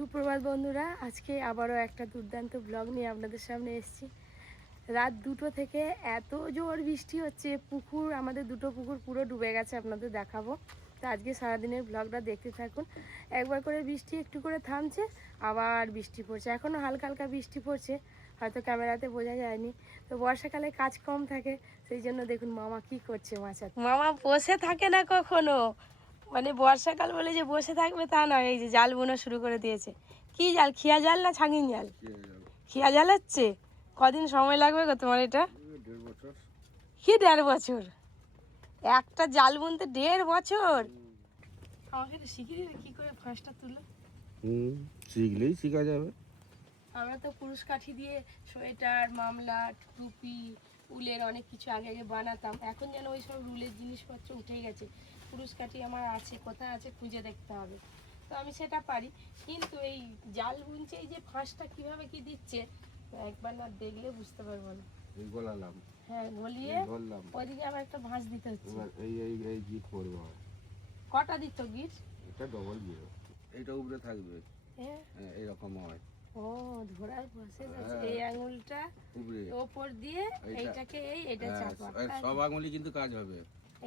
সুপ্রভাত বন্ধুরা, আজকে আবারও একটা দুর্দান্ত ব্লগ নিয়ে আপনাদের সামনে এসেছি। রাত 2টো থেকে এত জোর বৃষ্টি হচ্ছে, পুকুর আমাদের দুটো পুকুর পুরো ডুবে গেছে, আপনাদের দেখাবো। তো আজকে সারাদিনের ব্লগটা দেখতে থাকুন। একবার করে বৃষ্টি একটু করে থামছে, আবার বৃষ্টি পড়ছে, এখনও হালকা হালকা বৃষ্টি পড়ছে, হয়তো ক্যামেরাতে বোঝা যায়নি। তো বর্ষাকালে কাজ কম থাকে, সেই জন্য দেখুন মামা কি করছে মাছা। মামা বসে থাকে না কখনো, মানে বর্ষাকাল বলে যে বসে থাকবে তা নয়, এই যে জাল বোনা শুরু করে দিয়েছে। কি জাল, খিয়া জাল না ছাঙ্গিন জাল? খিয়া জাল হচ্ছে। কদিন সময় লাগবে গো তোমার এটা? কি 1.5 বছর? একটা জাল বুনতে 1.5 বছর? আমাকে তো শিখিয়ে দিবে কি করে ফাঁসটা তুলো। শিখলেই শেখা যাবে। আমরা তো কুরুশ কাঠি দিয়ে সোয়েটার, মামলার, টুপি, উলের অনেক কিছু আগে আগে বানাতাম। এখন যেন ওই সব রুলের জিনিসপত্র উঠেই গেছে। কুরুশ কাঠি আমার আছে, কোথায় আছে খুঁজে দেখতে হবে। তো আমি সেটা পারি, কিন্তু এই জাল বুনছে, এই যে ফাঁসটা কিভাবে কি দিচ্ছে একবার না দেখলে বুঝতে পারবো না। এই গলালাম, হ্যাঁ গলিয়ে ধরলাম, ওইদিকে আবার একটা ভাঁজ দিতে হচ্ছে। এই এই এই গিট করবো। কটা দিত গিট? এটা ডবল গিট, এইটা উপরে থাকবে। হ্যাঁ এরকম হয়। ও ধরার প্রসেস আছে। এই আঙুলটা উপরে ওপর দিয়ে এইটাকে এটা চাপা, সব আঙুলি কিন্তু কাজ হবে।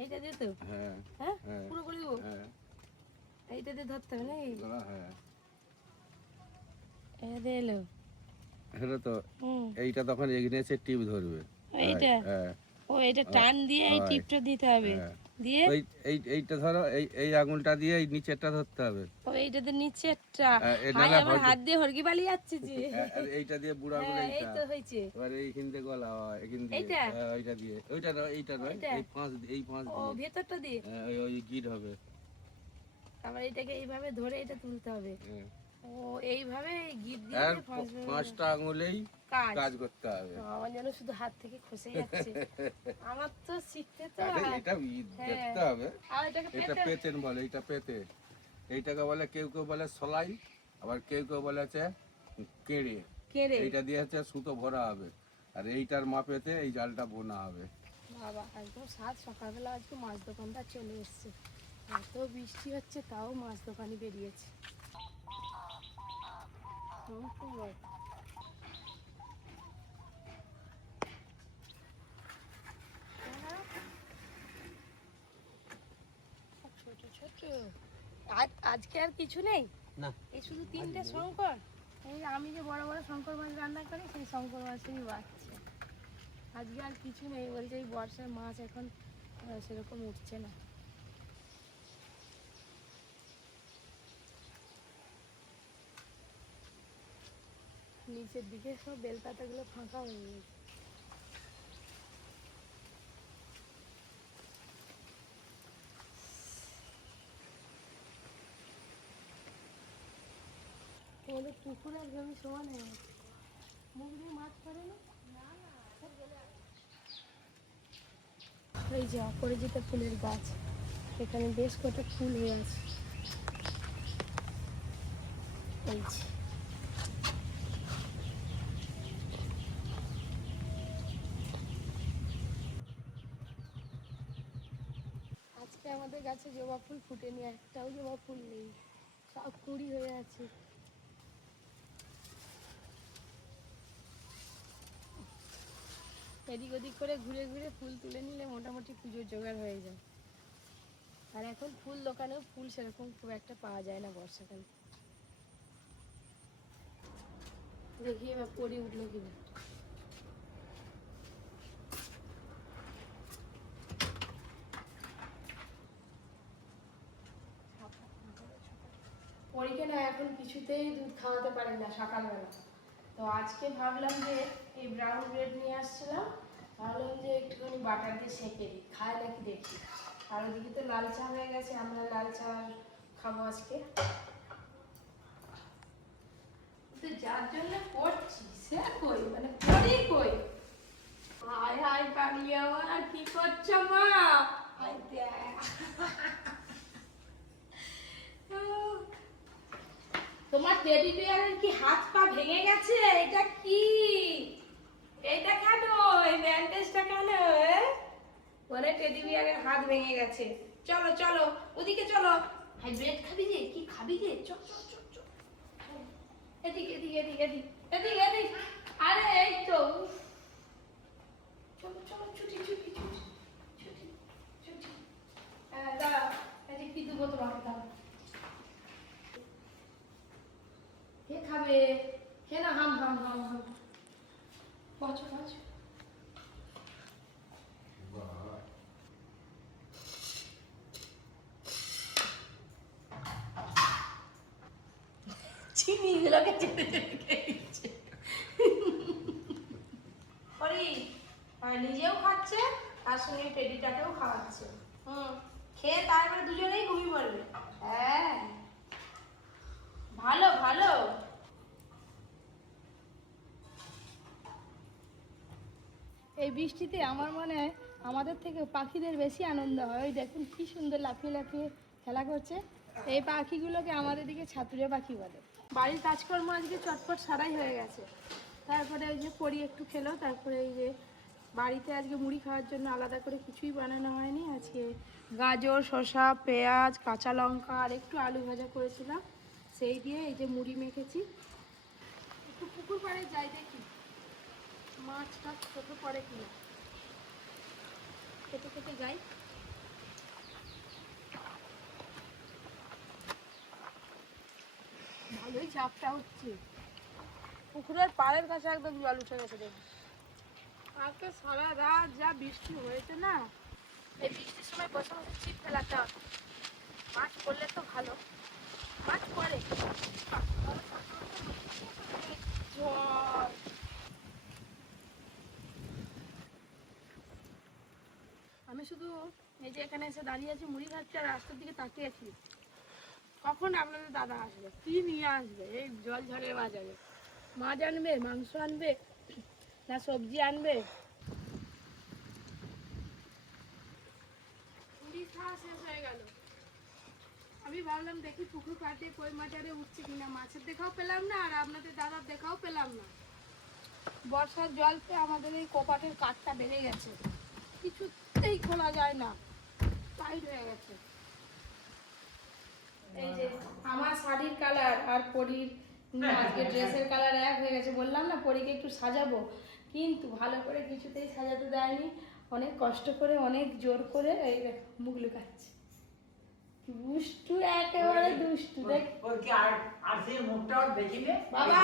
এইটা দিয়ে তো? হ্যাঁ হ্যাঁ হ্যাঁ পুরো করে দেবো? হ্যাঁ এইটা দিয়ে ধরতে হবে না? হ্যাঁ এটা দিয়ে এলো। এটা তো এইটা তখন এগিয়েছে টিপ ধরবে এইটা? হ্যাঁ। ও এটা টান দিয়ে এই টিপটা দিতে হবে, দিয়ে এইটা ধরো, এই আঙুলটা দিয়ে এই নিচেরটা ধরতে হবে। ও এইটাতে নিচেরটা। হাই আমার হাত দিয়ে হরকি বালি যাচ্ছে যে। এইটা দিয়ে বুড়া গুলো এই তো হয়েছে। এবার এইখান থেকে গলা হয়, এখান দিয়ে এইটা এইটা দিয়ে ওইটা নয়, এইটা নয়, এই পাঁচ ও দিয়ে ভেতরটা দিয়ে ওই গিট হবে। আবার এটাকে এইভাবে ধরে এটা তুলতে হবে। ও এইভাবে গিট দিয়ে আর 5টা আঙুলেই কাজ করতে হবে। আমার যেন শুধু হাত থেকে খসে যাচ্ছে। আমার তো শিখতে তো এটা দেখতে হবে। এটা পেতেন বলে, এটা পেতে। এইটাকে বলে, কেউ কেউ বলে সলাই, আবার কেউ কেউ বলে হচ্ছে কেড়ে। এইটা দিয়ে হচ্ছে সুতো ভরা হবে, আর এইটার মাপেতে এই জালটা বোনা হবে। বাবা একদম সাত সকালবেলা আজকে মাছ দোকানদার চলে এসছে। এত বৃষ্টি হচ্ছে তাও মাছ দোকানে বেরিয়েছে। ছোট ছোট আজকে আর কিছু নেই না, এই শুধু 3টে শঙ্কর। এই আমি যে বড় বড় শঙ্কর মাছ রান্না করি সেই শঙ্কর মাছেরই বাচ্চা। আজকে আর কিছু নেই, বলছে এই বর্ষার মাছ এখন সেরকম উঠছে না। নিচের দিকে সব বেলপাতাগুলো ফাঁকা হয়ে গেছে। তোমাদের পুকুর আর জমি সমান হয়ে গেছে, মুখ দিয়ে মাছ পড়ে না। এই যে অপরাজিতা ফুলের গাছ, এখানে বেশ কটা ফুল হয়ে আছে। এই যে আজকে আমাদের গাছে জবা ফুল ফুটেনি, একটাও জবা ফুল নেই, সব কুড়ি হয়ে আছে। এদিক ওদিক করে ঘুরে ঘুরে ফুল তুলে নিলে মোটামুটি পুজোর জোগাড় হয়ে যায়। আর এখন ফুল দোকানেও ফুল সেরকম খুব একটা পাওয়া যায় না বর্ষাকালে। দেখি এবার পরি উঠলো কিনা। পরীকে না এখন কিছুতেই দুধ খাওয়াতে পারে না সকালবেলা। তো আজকে ভাবলাম যে এই ব্রাউন ব্রেড নিয়ে আসছিলাম, ভাবলাম যে একটুখানি বাটার দিয়ে সেঁকে দিই, খায় নাকি দেখি। আর ওদিকে তো লাল চা হয়ে গেছে, আমরা লাল চা খাবো আজকে। তো যার জন্য করছি সে কই, মানে পরি কই। হাই হাই পাগলি আমার, কি করছো মা? তোমার টেডি বিয়ারের কি হাত পা ভেঙে গেছে? এটা কি? এটা কেন? এই ব্যান্ডেজটা কেন? মানে টেডি বিয়ারের হাত ভেঙে গেছে। চলো চলো ওদিকে চলো। হাই ব্রেড খাবি যে? কি খাবি যে? চল চল চল চল। এদিক এদিক এদিক এদিক। আরে এই তো চলো চলো ছুটি ছুটি ছুটি ছুটি ছুটি। দাঁড়া, এই যে কি দেবো তোমাকে, দাঁড়া। কে খাবে? কে না? হাম হাম হাম হাম। বসো বসো। চিনি গুলোকে চেটে চেটে খেয়ে দিচ্ছে। নিজেও খাচ্ছে তার সঙ্গে টেডিটাকেও খাওয়াচ্ছে। খেয়ে তারপরে দুজনেই ঘুমিয়ে পড়বে। হ্যাঁ, ভালো ভালো। এই বৃষ্টিতে আমার মনে হয় আমাদের থেকে পাখিদের বেশি আনন্দ হয়। ওই দেখুন কি সুন্দর লাফিয়ে লাফিয়ে খেলা করছে। এই পাখিগুলোকে আমাদের দিকে ছাতুরে পাখি বলে। বাড়ির কাজকর্ম আজকে চটপট সারাই হয়ে গেছে। তারপরে ওই যে পরি একটু খেলো, তারপরে এই যে বাড়িতে আজকে মুড়ি খাওয়ার জন্য আলাদা করে কিছুই বানানো হয়নি। আজকে গাজর, শসা, পেঁয়াজ, কাঁচা লঙ্কা আর একটু আলু ভাজা করেছিলাম, সেই দিয়ে এই যে মুড়ি মেখেছি। একটু পুকুর পাড়ে যাই দেখি মাছ টাছ চোখে পড়ে কিনা, খেতে খেতে যাই। ভালোই চাপটা হচ্ছে, পুকুরের পাড়ের কাছে একদম জল উঠে গেছে। দেখি আজকে সারা রাত যা বৃষ্টি হয়েছে না, এই বৃষ্টির সময় বসে বসে ছিপ ফেলাতে হবে। মাছ পড়লে তো ভালো, মাছ পড়ে জল। আমি শুধু এই যে এখানে এসে দাঁড়িয়ে আছি, মুড়ি খাচ্ছি আর রাস্তার দিকে তাকিয়ে আছি কখন আপনাদের দাদা আসবে, কি নিয়ে আসবে এই জল ঝড়ের বাজারে। মাছ আনবে, মাংস আনবে, না সবজি আনবে। মুড়ি খাওয়া শেষ হয়ে গেল। আমি ভাবলাম দেখি পুকুর পাড়ে কই মাছ আরে উঠছে কিনা, মাছের দেখাও পেলাম না আর আপনাদের দাদার দেখাও পেলাম না। বর্ষার জলতে আমাদের এই কপাটের কাঠটা বেড়ে গেছে, কিছুতেই খোলা যায় না, টাইট হয়ে গেছে। এই যে আমার শাড়ির কালার আর পরীর আজকে ড্রেসের কালার এক হয়ে গেছে। বললাম না পরীকে একটু সাজাবো, কিন্তু ভালো করে কিছুতেই সাজাতে দেয়নি। অনেক কষ্ট করে, অনেক জোর করে এই মুখ লুকাচ্ছে। দুষ্টু, একেবারে দুষ্টু। দেখ বাবা,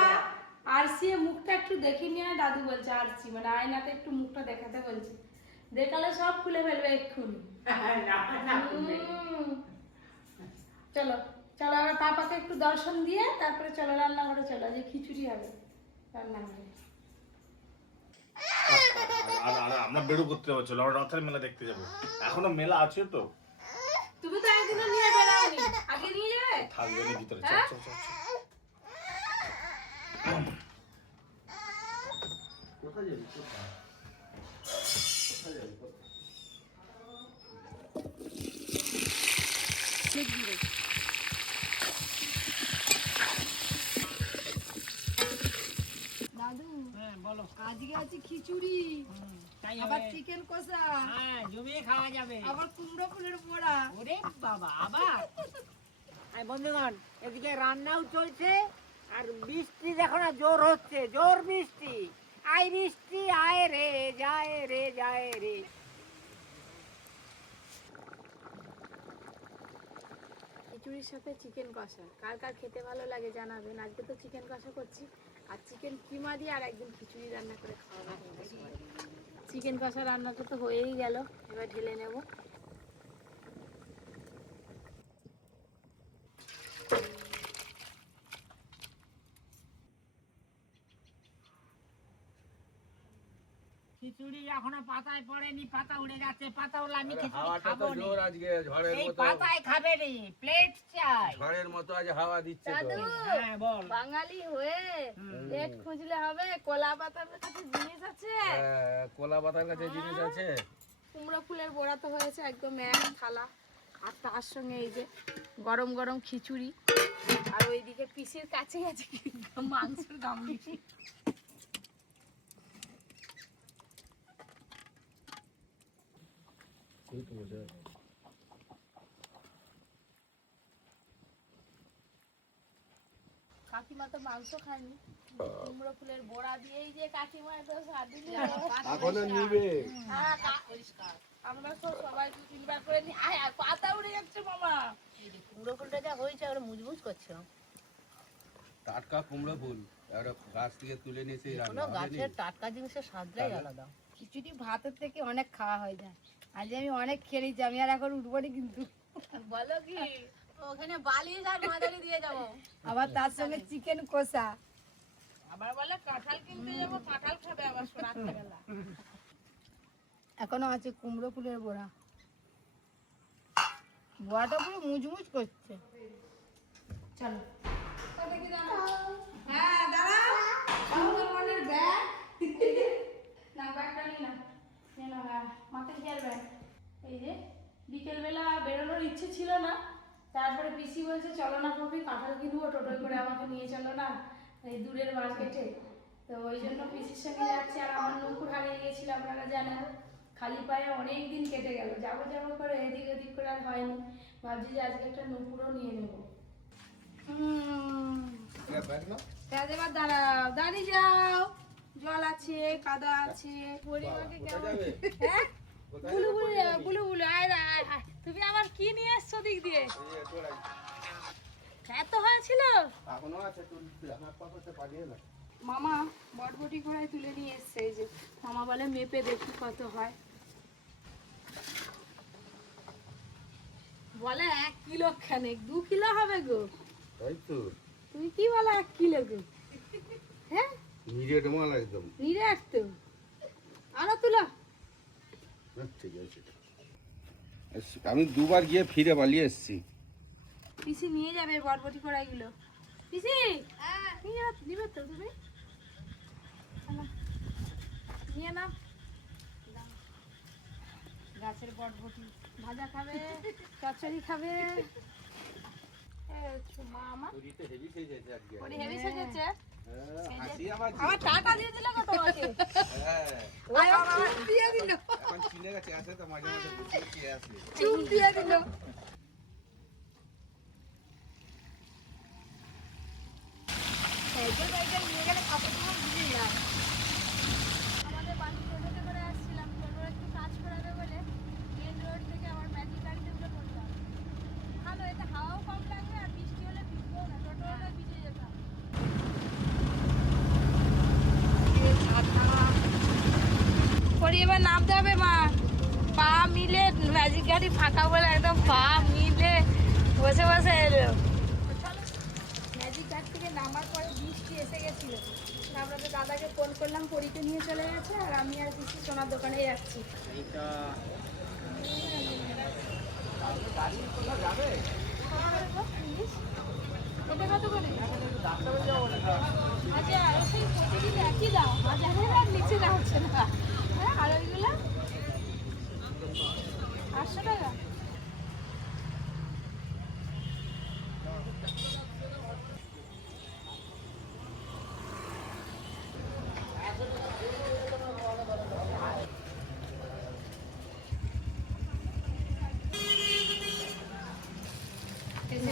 আরসি মুখটা একটু দেখি নিয়ে, দাদু বলছে আরসি মানে আয়নাতে একটু মুখটা দেখাতে বলছে, দেখালে সব খুলে ফেলবে এক্ষুনি। চলো চলো, আবার পাপাকে একটু দর্শন দিয়ে তারপরে চলো রান্নাঘরে, চলো যে খিচুড়ি হবে রান্নাঘরে। আর আমরা বেরো করতে হবে, চলো আমরা রথের মেলা দেখতে যাবো। এখনো মেলা আছে তো। তুমি তো একদিনও নিয়ে বেরাওনি, আগে নিয়ে যাবে। থাকবে না ভিতরে, চল চল চল। কোথায় যাবি? কোথায় যাবি? দাদু হ্যাঁ বলো। আজকে আছে খিচুড়ি, তাই আবার হবে। চিকেন কষা, হ্যাঁ জমিয়ে খাওয়া যাবে। আবার কুমড়ো ফুলের বড়া। ওরে বাবা, আবার আর বন্ধুগণ এদিকে রান্নাও চলছে আর বৃষ্টি দেখো না জোর হচ্ছে, জোর বৃষ্টি। আয় বৃষ্টি আয় রে যায় রে যায় রে। খিচুড়ির সাথে চিকেন কষা কার কার খেতে ভালো লাগে জানাবেন। আজকে তো চিকেন কষা করছি আর চিকেন কিমা দিয়ে আর একদিন খিচুড়ি রান্না করে খাওয়াবো। চিকেন কষা রান্নাটা তো হয়েই গেল, এবার ঢেলে নেব। খিচুড়ি এখনো পাতায় পড়েনি, পাতা উড়ে যাচ্ছে, পাতা উড়লে আমি খিচুড়ি হাওয়াটা খাবো তো নি। জোর আজকে, ঝড়ের এই মতো। পাতায় খাবে নি, প্লেট চাই। ঝড়ের মতো আজ হাওয়া দিচ্ছে তো। দাদু হ্যাঁ বল। বাঙালি হয়ে পেট খুঁজলে হবে, কলা পাতার কাছে জিনিস আছে, কলা পাতার কাছে জিনিস আছে। কুমড়ো ফুলের বড়া তো হয়েছে একদম এক থালা, আর তার সঙ্গে এই যে গরম গরম খিচুড়ি, আর ওইদিকে পিসের কাছে আছে মাংসের দাম বেশি। কাকিমা তো মাংস খায়নি, কুমড়ো ফুলের বড়া দিয়েই যে কাকিমা তো স্বাদ দিল। এখনো নিবে। আমরা তো সবাই 2-3 বার করে নি। আয় আয়, পাতা উড়ে যাচ্ছে মামা। কুমড়ো ফুলটা যা হয়েছে আর মুজমুজ করছে। টাটকা কুমড়ো ফুল একটা গাছ থেকে তুলে নিয়ে সেই কোনো রান্না হয়নি? গাছের টাটকা জিনিসের স্বাদটাই আলাদা। খিচুড়ি ভাতের থেকে অনেক খাওয়া হয়ে যায়। আজ আমি অনেক খেয়ে নিয়েছি, আমি আর এখন উঠবো না কিন্তু। বলো কি ওখানে বালিশ আর মাদারি দিয়ে যাবো। আবার তার সঙ্গে চিকেন কষা। আবার বলে কাঁঠাল কিনতে যাবো, কাঁঠাল খাবে আবার রাত্রেবেলা। এখনো আছে কুমড়ো ফুলের বড়া। বড়াটা পুরো মুচমুচ করছে। চলো। হ্যাঁ দাঁড়া। সুন্দরবনের ব্যাগ। না ব্যাগটা নি না। নে না ব্যাগ। মাথায় কি আর ব্যাগ? এই যে বিকেলবেলা বেরোনোর ইচ্ছে ছিল না, তারপরে পিসি বলছে চলো না কবি কাঁঠাল কিনবো, টোটোয় করে আমাকে নিয়ে চলো না এই দূরের মার্কেটে। তো ওই জন্য পিসির সঙ্গে যাচ্ছি। আর আমার নুপুর হারিয়ে গেছিল, আপনারা জানেন। খালি পায়ে অনেক দিন কেটে গেল, যাবো যাবো করে এদিক ওদিক করে আর হয়নি। ভাবছি যে আজকে একটা নুপুরও নিয়ে নেবো। এবার দাঁড়াও, দাঁড়িয়ে যাও। জল আছে, কাদা আছে। পরিবারকে কেমন? হ্যাঁ বুলু বুলু যাবে, বুলু বুলু আয় রে, আয় আয়। তুমি আবার কি নিয়ে এসছো দিক দিয়ে? এত হয়েছিল এখনো আছে, তুই আমার পাশে পাঠিয়ে না। মামা বটবটি কড়াই তুলে নিয়ে এসছে। এই যে মামা বলে মেপে দেখি কত হয়। বলে 1 কিলো খানেক, 2 কিলো হবে গো। তাই তো তুমি কি বলো 1 কিলো গো? হ্যাঁ নিরেট মাল একদম। নিরে আসতো আরো তুলো। ঠিক আছে, আমি 2 বার গিয়ে ফিরে পালিয়ে এসেছি। পিসি নিয়ে যাবে বটবটি কড়াইগুলো। পিসি নিবে তো তুমি? চলো, নিয়ে নাও। গাছের বটবটি ভাজা খাবে, চচ্চড়ি খাবে। মামা শরীরটা হেভি সেজেছে আজকে। ওরে হেভি সেজেছে। হাসি আমার আমার টাকা দিয়ে দিল কত তোমাকে? হ্যাঁ আয় বাবা দিয়ে দিল, এখন চিনে গেছে, আসে তো মাঝে মাঝে বুঝতে কি আসে। চুপ দিয়ে দিল। সাইকেল বাইকেল নিয়ে গেলে কাপড় তোমার ভিজে যায়। আমাদের বাড়ি টোটোতে করে আসছিলাম, টোটোর একটু কাজ করাবে বলে মেন রোড থেকে আবার ম্যাজিক গাড়িতে উঠে পড়লাম। ভালো, এতে হাওয়াও কম লাগবে আর বৃষ্টি হলে ভিজবেও না, টোটোটা ভিজে যেতাম। পরে এবার নামতে হবে মা। পা মিলে ম্যাজিক গাড়ি ফাঁকা বলে একদম পা মিলে বসে বসে এলো। ম্যাজিক গাড়ি থেকে নামার পরে বৃষ্টি এসে গেছিল। আমরা তো দাদাকে ফোন করলাম, পরীকে নিয়ে চলে গেছে। আর আমি আর পিসি সোনার দোকানে যাচ্ছি। এটা কত করে? আচ্ছা সেই প্রতিদিন একই দাম, বাজারে আর নিচে দাম হচ্ছে না। হ্যাঁ আর ওইগুলো 800 টাকা।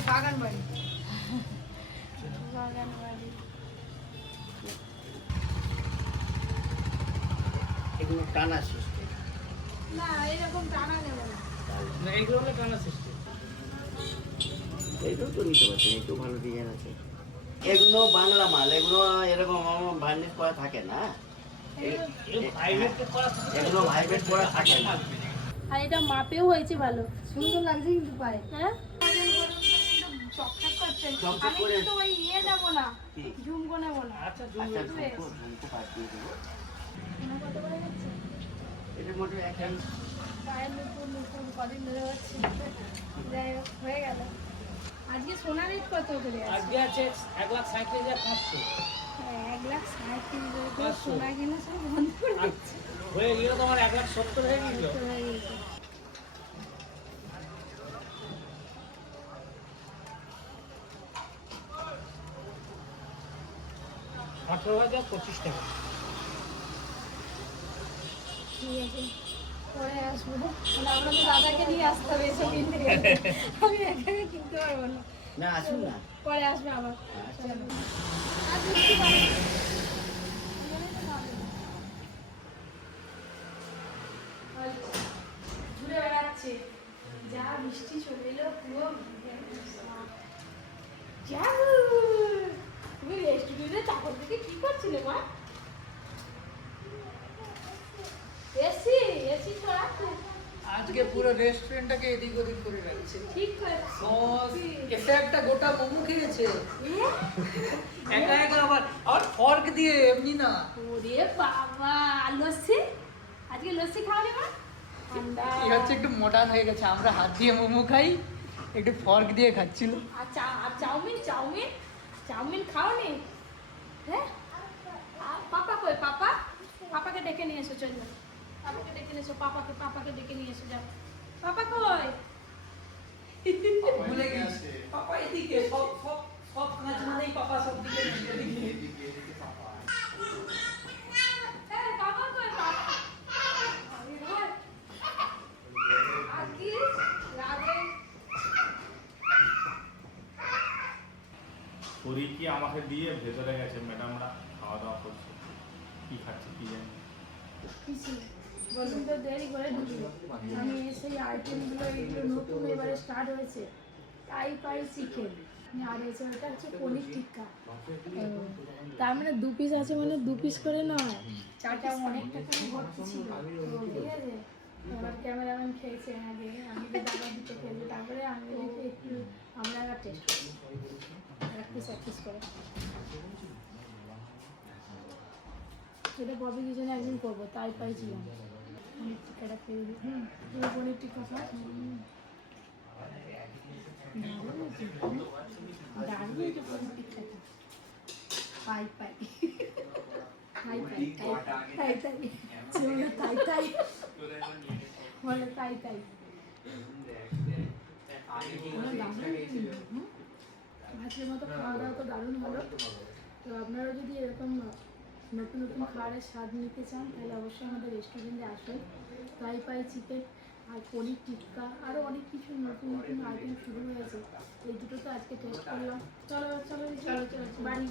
বাগান বাড়ি, বাগান বাড়ি। এগুলো টানা সিস্টেম। না এরকম টানা নেব না। এইগুলো হলো টানা সিস্টেম। এইটাও তো নিতে পারছেন, একটু ভালো ডিজাইন আছে। এগুলো বাংলা মাল, এগুলো এরকম আমার ভার্নিশ করা থাকে না, এগুলো ভাইব্রেট করা থাকে না। আর এটা মাপেও হয়েছে ভালো, সুন্দর লাগছে কিন্তু পায়ে। হ্যাঁ চকচক করছে। চকচক আমি করে। কিন্তু ওই ইয়ে নেবো না, কি? ঝুমকো নেবো না। আচ্ছা আচ্ছা, ঝুমকো বাদ দিয়ে দেবো। কত করে যাচ্ছে? এটার মধ্যে এখন পায়ের নতুন নতুন কদিন ধরে হচ্ছে। যাই হোক হয়ে গেল। আজকে সোনা রেট কত করে আছে? আজকে আছে 1,37,500। 1,37,000 সোনা কিনে সব বন্ধ করে দিচ্ছে। হয়ে গেল তোমার 1,70,000 হয়ে গেল। হয়ে গেছে। 18,025 টাকা। ঠিক আছে পরে আসবো। মানে আমরা তো দাদাকে নিয়ে আসতে হবে এসব কিনতে গেলে। আমি এখানে কিনতে পারবো না। না আসুন না। পরে আসবে আবার। আচ্ছা। চলো। পুরো রেস্টুরেন্টটাকে এদিক ওদিক করে রাখছে। ঠিক করে সস এসে একটা গোটা মোমো খেয়েছে একা একা, আবার ফর্ক দিয়ে, এমনি না। ওরে বাবা, আর লস্যি? আজকে লস্যি খাওয়ানি মা? ঠান্ডা। এ হচ্ছে একটু মডার্ন হয়ে গেছে, আমরা হাত দিয়ে মোমো খাই, একটু ফর্ক দিয়ে খাচ্ছিল। আর চাউমিন চাউমিন চাউমিন খাওনি? হ্যাঁ? আর পাপা কই? পাপা? পাপাকে ডেকে নিয়ে এসো, চল যাও। পাপাকে ডেকে নিয়ে এসো, পাপাকে ডেকে নিয়ে এসো, যাও। পাপা কই? ভুলে গেছে পাপা এদিকে, সব সব সব কাজ মানেই পাপা সব দিকে এদিকে। এই, পাপা কই? পাপা। আরে ভাই। আর কি? রাধে। পরি কি আমাকে দিয়ে ভেতরে গেছে, ম্যাডামরা খাওয়া দাওয়া করছে, কি খাচ্ছে কি জানি। কিছু বলুন তো, দেরি করে ঢুকলো। আমি এসে আইটেমগুলো এগুলো নতুন এবারে স্টার্ট হয়েছে, তাই পাই চিকেন আর হয়েছে ওটা হচ্ছে পনির টিক্কা। তার মানে 2 পিস আছে, মানে 2 পিস করে নয়, 4টা অনেক টাকা ভর্তি ছিল, ঠিক আছে। আমার ক্যামেরাম্যান খেয়েছে আগে, আমি তো দাদা দিতে খেয়েছি, তারপরে আমি একটু আমরা আবার টেস্ট করি, এক পিস করে। এটা ববি কিচেনে একদিন করবো, তাই পাইছিলাম। পনির টিক্কাটা খেয়ে দিই। তুমি পনির টিক্কা খাও? দারুণ হয়েছে পনির টিক্কাটা। পাই বলে তাই আজকের মতো খাওয়া দাওয়া তো দারুণ হলো। তো আপনারা যদি এরকম নতুন নতুন খাবারের স্বাদ নিতে চান, তাহলে অবশ্যই আমাদের রেস্টুরেন্টে আসুন। পাই চিকেন আর পনির টিক্কা, আরও অনেক কিছু নতুন নতুন আইটেম শুরু হয়েছে। এই দুটো তো আজকে টেস্ট করলাম। চলো চলো চলো চলো বাড়ি।